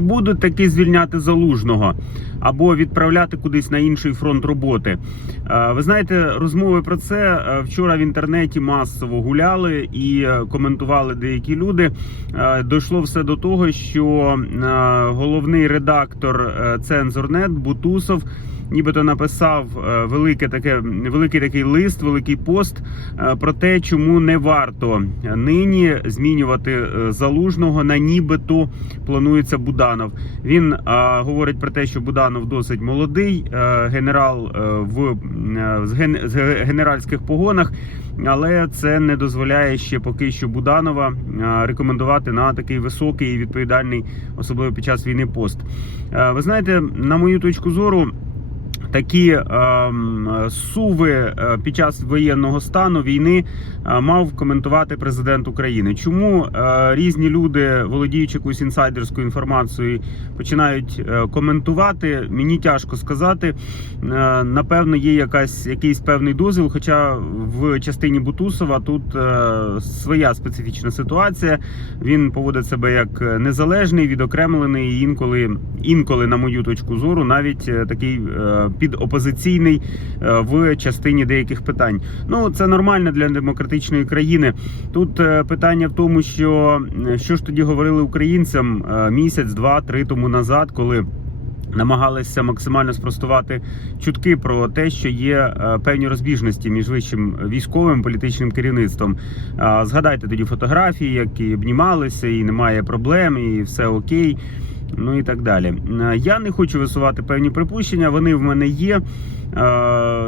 Будуть таки звільняти залужного або відправляти кудись на інший фронт роботи. Е, Ви знаєте, розмови про це е, вчора в інтернеті масово гуляли і е, коментували деякі люди. Дійшло все до того, що головний редактор Цензорнет Бутусов. Нібито написав е, велике таке великий такий лист, великий пост е, про те, чому не варто нині змінювати е, залужного на нібито планується Буданов. Він говорить про те, що Буданов досить молодий, генерал в з ген- з ге- генеральських погонах. Але це не дозволяє ще поки що Буданова рекомендувати на такий високий і відповідальний, особливо під час війни, пост. Ви знаєте, на мою точку зору. Такі ем, суви е, під час воєнного стану війни е, мав коментувати президент України. Чому е, різні люди, володіючи якоюсь інсайдерською інформацією, починають коментувати? Мені тяжко сказати. Напевно, є якась якийсь певний дозвіл. Хоча в частині Бутусова тут своя специфічна ситуація. Він поводить себе як незалежний, відокремлений, інколи, інколи, на мою точку зору, навіть такий е, підопозиційний е, в частині деяких питань. Ну це нормально для демократичної країни. Тут е, питання в тому, що е, що ж тоді говорили українцям місяць, два, три тому назад, коли. Намагалися максимально спростувати чутки про те, що є певні розбіжності між вищим військовим політичним керівництвом. Згадайте тоді фотографії, які обнімалися, і немає проблем, і все окей. Ну і так далі. Е, Я не хочу висувати певні припущення. Вони в мене є. Е,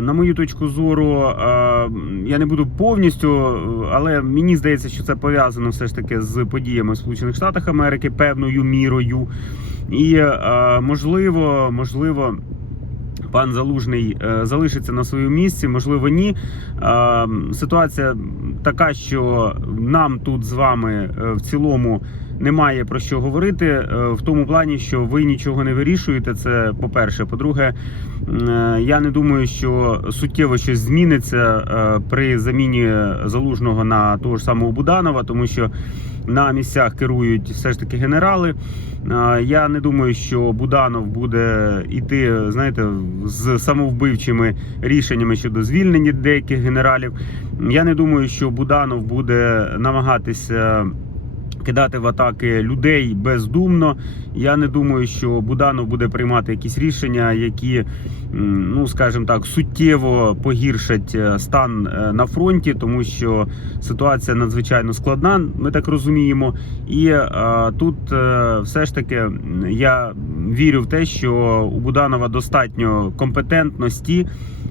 На мою точку зору, е, я не буду повністю, але мені здається, що це пов'язано все ж таки з подіями в Сполучених Штатах Америки певною мірою. І можливо, можливо. Пан Залужний залишиться на своєму місці, можливо, ні. Ситуація така, що нам тут з вами в цілому немає про що говорити, е, в тому плані, що ви нічого не вирішуєте. Це по-перше. По-друге, е, я не думаю, що суттєво щось зміниться е, при заміні залужного на того ж самого Буданова, тому що на місцях керують все ж таки генерали. Я не думаю, що Буданов буде йти, знаєте, з самовбивчими рішеннями щодо звільнення деяких генералів. Я не думаю, що Буданов буде намагатися. Кидати в атаки людей бездумно. Я не думаю, що Буданов буде приймати якісь рішення, які, ну скажімо так, суттєво погіршать е, стан е, на фронті, тому що ситуація надзвичайно складна, ми так розуміємо. І е, тут все ж таки я вірю в те, що у Буданова достатньо компетентності.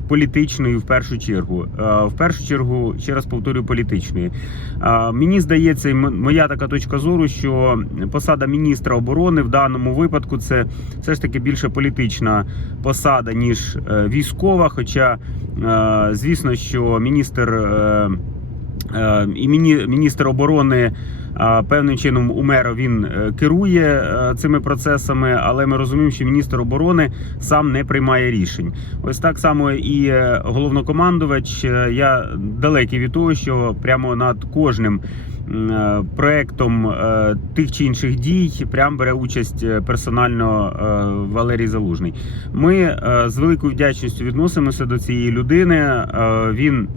Політичної в першу чергу, в першу чергу, ще раз повторюю, політичної. Мені здається, моя така точка зору, що посада міністра оборони в даному випадку це все ж таки більше політична посада ніж е, військова. Хоча, е, звісно, що міністр е, і міністр оборони. Певним чином Умеро він е, керує цими процесами, але ми розуміємо, що міністр оборони сам не приймає рішень. Ось так само і головнокомандувач. Я далекий від того, що прямо над кожним проектом е, тих чи інших дій прям бере участь е, персонально е, Валерій Залужний. Ми е, з великою вдячністю відносимося до цієї людини. Е, Він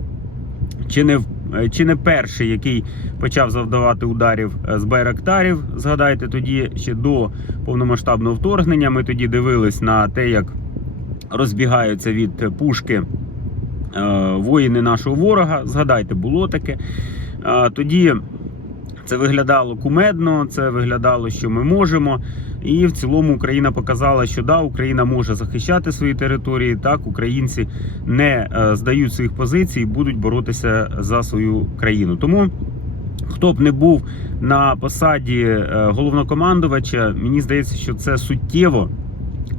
чи не е, чи не перший, який почав завдавати ударів е, з байрактарів. Згадайте тоді ще до повномасштабного вторгнення. Ми тоді дивились на те, як розбігаються від пушки е, воїни нашого ворога. Згадайте, було таке. Е, Тоді це виглядало кумедно, це виглядало, що ми можемо. І в цілому Україна показала, що да, Україна може захищати свої території. Так, українці не е, здають своїх позицій, і будуть боротися за свою країну. Тому. Хто б не був на посаді е, головнокомандувача, мені здається, що це суттєво,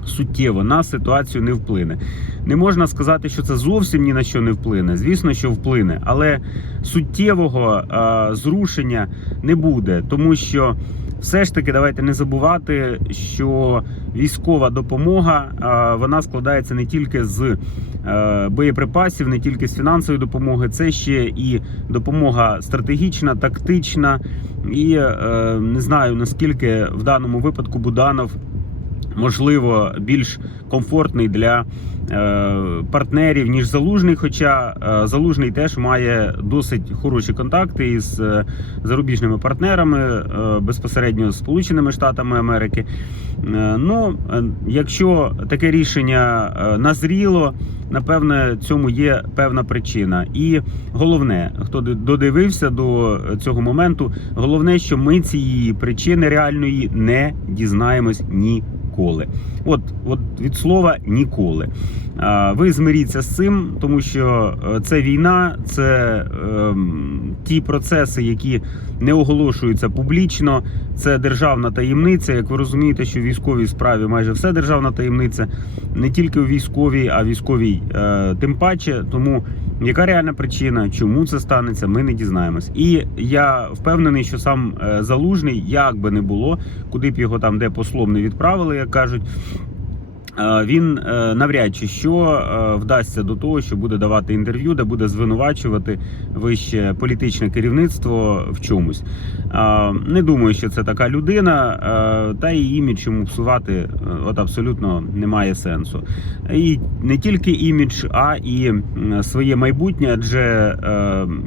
суттєво на ситуацію не вплине. Не можна сказати, що це зовсім ні на що не вплине. Звісно, що вплине, але суттєвого е, зрушення не буде, тому що все ж таки давайте не забувати, що військова допомога а, вона складається не тільки з е, боєприпасів, не тільки з фінансової допомоги, це ще і допомога стратегічна, тактична. І е, не знаю наскільки в даному випадку Буданов можливо більш комфортний для е, партнерів ніж залужний. Хоча е, залужний теж має досить хороші контакти із е, зарубіжними партнерами, безпосередньо з Сполученими Штатами Америки. Ну, якщо таке рішення назріло, напевне, цьому є певна причина. І головне, хто додивився до цього моменту, головне, що ми цієї причини реальної не дізнаємось ніколи. От, от від слова ніколи. Ви змиріться з цим, тому що е, це війна, це ем, ті процеси, які не оголошуються публічно. Це державна таємниця. Як ви розумієте, що в військовій справі майже все державна таємниця, не тільки у військовій, а військовій е, тим паче. Тому яка реальна причина, чому це станеться, ми не дізнаємось. І я впевнений, що сам е, залужний, як би не було, куди б його там де послом не відправили, як кажуть. Е, Він е, навряд чи що е, вдасться до того, що буде давати інтерв'ю, де буде звинувачувати вище політичне керівництво в чомусь. Не думаю, що це така людина, та і імідж йому псувати от абсолютно немає сенсу. І не тільки імідж, а і своє майбутнє. Адже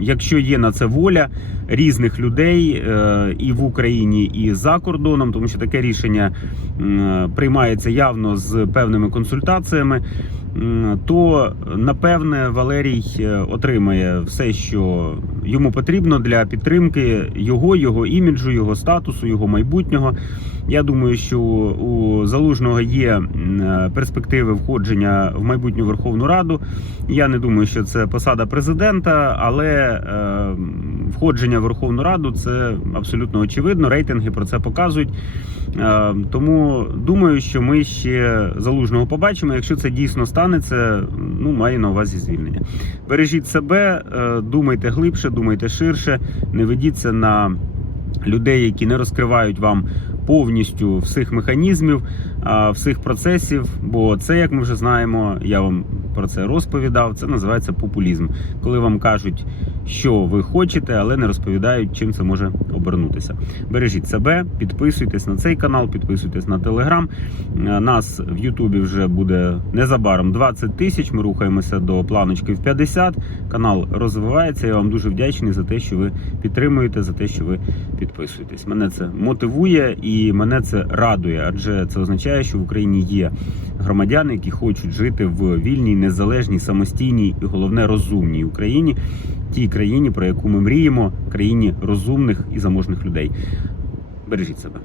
якщо є на це воля різних людей і в Україні, і за кордоном, тому що таке рішення приймається явно з певними консультаціями. То напевне Валерій е, отримає все, що йому потрібно для підтримки його, його іміджу, його статусу, його майбутнього. Я думаю, що у залужного є е, перспективи входження в майбутню Верховну Раду. Я не думаю, що це посада президента, але е, входження в Верховну Раду це абсолютно очевидно. Рейтинги про це показують. Е, тому думаю, що ми ще залужного побачимо. Якщо це дійсно станеться, ну маю на увазі звільнення. Бережіть себе, думайте глибше, думайте ширше, не ведіться на людей, які не розкривають вам повністю всіх механізмів, всіх процесів. Бо це, як ми вже знаємо, я вам про це розповідав. Це називається популізм, коли вам кажуть, що ви хочете, але не розповідають, чим це може обернутися. Бережіть себе, підписуйтесь на цей канал, підписуйтесь на телеграм. Нас в Ютубі вже буде незабаром 20 тисяч. Ми рухаємося до планочки в 50. Канал розвивається. Я вам дуже вдячний за те, що ви підтримуєте, за те, що ви підписуєтесь. Мене це мотивує і мене це радує, адже це означає, що в Україні є громадяни, які хочуть жити в вільній, незалежній, самостійній і головне розумній Україні, тій країні, про яку ми мріємо, країні розумних і заможних людей. Бережіть себе.